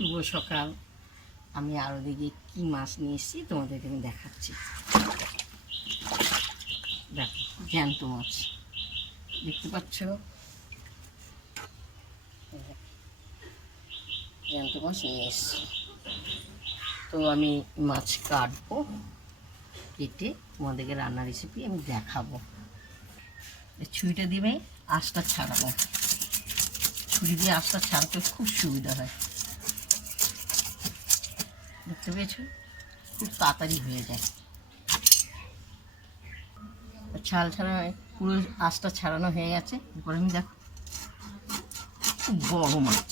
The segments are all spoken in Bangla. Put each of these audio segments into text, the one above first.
শুভ সকাল। আমি আরও দিকে কী মাছ নিয়ে এসেছি, তোমাদেরকে আমি দেখাচ্ছি। দেখো, জ্যান্ত মাছ। দেখতে পাচ্ছ? জ্যান্ত মাছ নিয়ে এসেছি। তো আমি মাছ কাটবো, কেটে তোমাদেরকে রান্নার রেসিপি আমি দেখাবো। ছুরিটা দিবে আঁশটা ছাড়াবো। ছুরি দিয়ে আঁশটা ছাড়াতে খুব সুবিধা হয়। দেখতে পেয়েছ? খুব তাড়াতাড়ি হয়ে যায়। ছাল ছাড়া পুরো আঁশটা ছাড়ানো হয়ে গেছে। এরপর আমি দেখো, খুব বড় মাছ।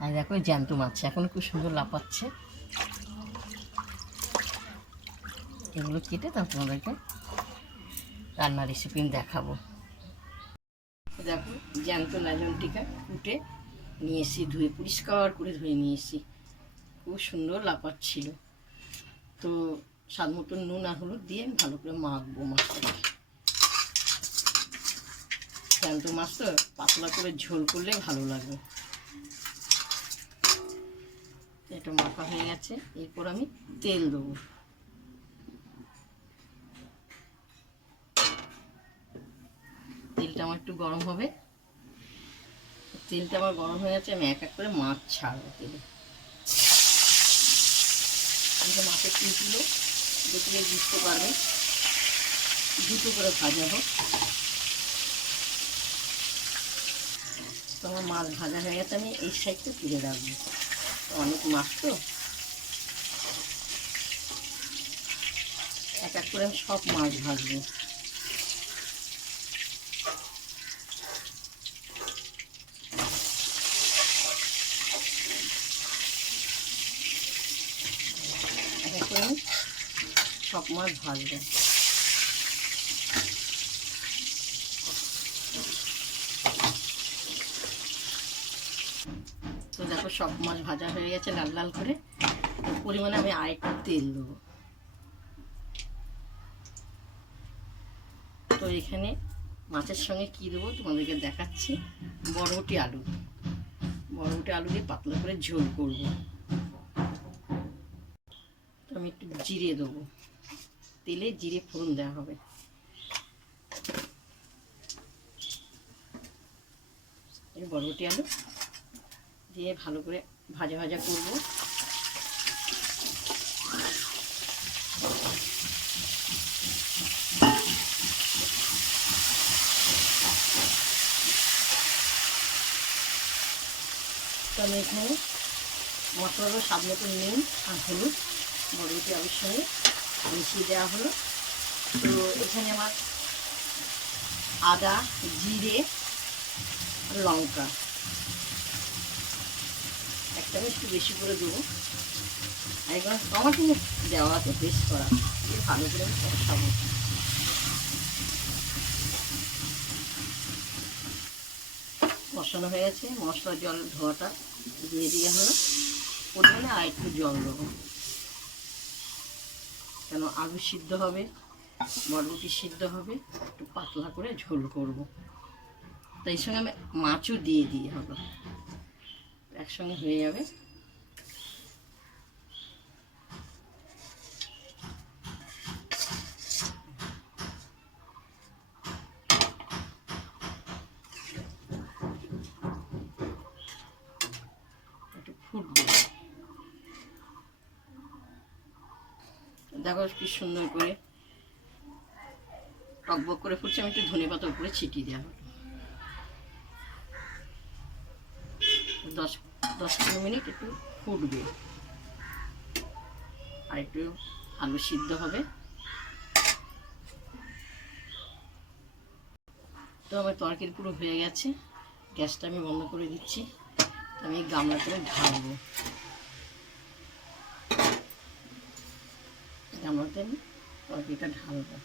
আর দেখো জ্যান্ত মাছ, এখন খুব সুন্দর লাপাচ্ছে এগুলো কেটে তারপর তোমাদেরকে রান্নার রেসিপি দেখাবো। দেখো, জ্যান্ত লাজনটিকা কুটে নিয়ে এসি ধুয়ে পরিষ্কার করে ধুয়ে নিয়ে এসি খুব সুন্দর লাপাচ্ছিল তো স্বাদ মতন নুন আর হলুদ দিয়ে ভালো করে মাখবো মাছটাকে। জ্যান্ত মাছ তো পাতলা করে ঝোল করলে ভালো লাগবে। এটা মাখা হয়ে গেছে। এরপর আমি তেল দেবো। তেলটা আমার একটু গরম হবে। তেলটা আমার গরম হয়ে গেছে, আমি এক এক করে মাছ ছাড়বো তেলে। এটা মাছের পিসগুলো দেখলে বুঝতে পারবে। দুটো করে ভাজা হোক। তো আমার মাছ ভাজা হয়ে গেছে, আমি এই সাইডটা তুলে রাখব। অনেক মাছ তো। এক এক করে আমি সব মাছ ভাজবো এক এক করে আমি সব মাছ ভাজবো। তো দেখো সব মাছ ভাজা হয়ে গেছে লাল লাল করে। পরিমাণে আমি আরেকটু তেল দেবো। তো এখানে মাছের সঙ্গে কী দেবো তোমাদেরকে দেখাচ্ছি। বরবটি আলু। বরবটি আলু দিয়ে পাতলা করে ঝোল করব। তো আমি একটু জিরে দেবো। তেলে জিরে ফোড়ন দেওয়া হবে। বরবটি আলু দিয়ে ভালো করে ভাজা ভাজা করব। এখানে মশলাগুলো স্বাদ মতো নুন আর হলুদ বরবটি আলুর সঙ্গে মিশিয়ে দেওয়া হলো। তো এখানে আমার আদা, জিরে লঙ্কা। একটা একটু বেশি করে দেবো। আর এবার টমাটো দেওয়া আছে বেশ করা। দিয়ে ভালো করে আমি কষাবো কষানো হয়ে গেছে, মশলা জল ধোয়াটা দিয়ে দিয়ে হলো। প্রথমে আর একটু জল দেবো। কেন আলু সিদ্ধ হবে, বরবটি সিদ্ধ হবে, একটু পাতলা করে ঝোল করব। তাই সঙ্গে আমি মাছও দিয়ে দিয়ে হবে একসঙ্গে হয়ে যাবে। একটু ফুটবে। দেখো কি সুন্দর করে টকবক করে ফুটছে, আমি একটু ধনে পাতা উপরে ছিটিয়ে দেওয়া হলো দশ দশ পনেরো মিনিট একটু ফুটবে। আর একটু আলু সিদ্ধ হবে। তো আমার তরকারি পুরো হয়ে গেছে। গ্যাসটা আমি বন্ধ করে দিচ্ছি। আমি গামলা করে ঢালবো। গামলাতে আমি তরকারিটা ঢালবো।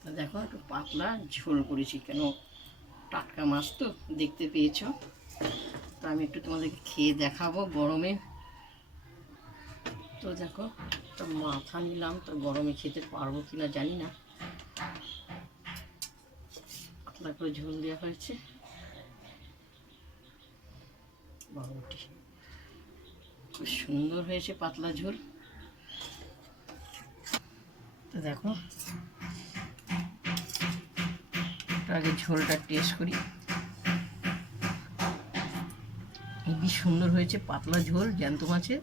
তো দেখো, একটু পাতলা ঝোল করেছি কেন? টাটকা মাছ তো দেখতে পেয়েছ। তো আমি একটু তোমাদেরকে খেয়ে দেখাবো গরমে। তো দেখো তো মাথা নিলাম, তো গরমে খেতে পারব কি না জানি না। পাতলা করে ঝোল দেওয়া হয়েছে। বরবটি খুব সুন্দর হয়েছে পাতলা ঝোল। তো দেখো আগে ঝোলটা টেস্ট করি। কি সুন্দর হয়েছে পাতলা ঝোল, জ্যান্ত মাছের।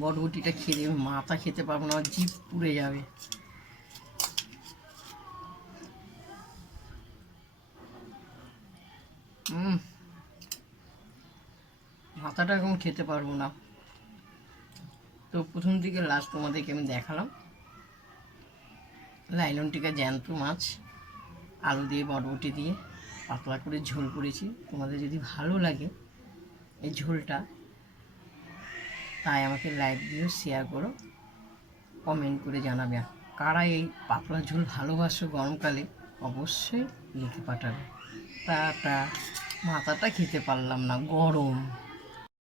বটবটিটা খেয়ে মাথা খেতে পারব না জিভ পুড়ে যাবে। হুম মাথাটা এখন খেতে পারব না। তো প্রথম দিকে লাস্ট তোমাদেরকে আমি দেখালাম। লাইলন টিকা জ্যান্ত মাছ, আলু দিয়ে বটবটি দিয়ে পাতলা করে ঝোল করেছি। তোমাদের যদি ভালো লাগে এই ঝোলটা, তাই আমাকে লাইক দিও শেয়ার করো কমেন্ট করে জানাবে। কারা এই পাতলা ঝোল ভালোবাসো গরমকালে, অবশ্যই লিখে পাঠাবে। টাটা। মাথাটা খেতে পারলাম না, গরম।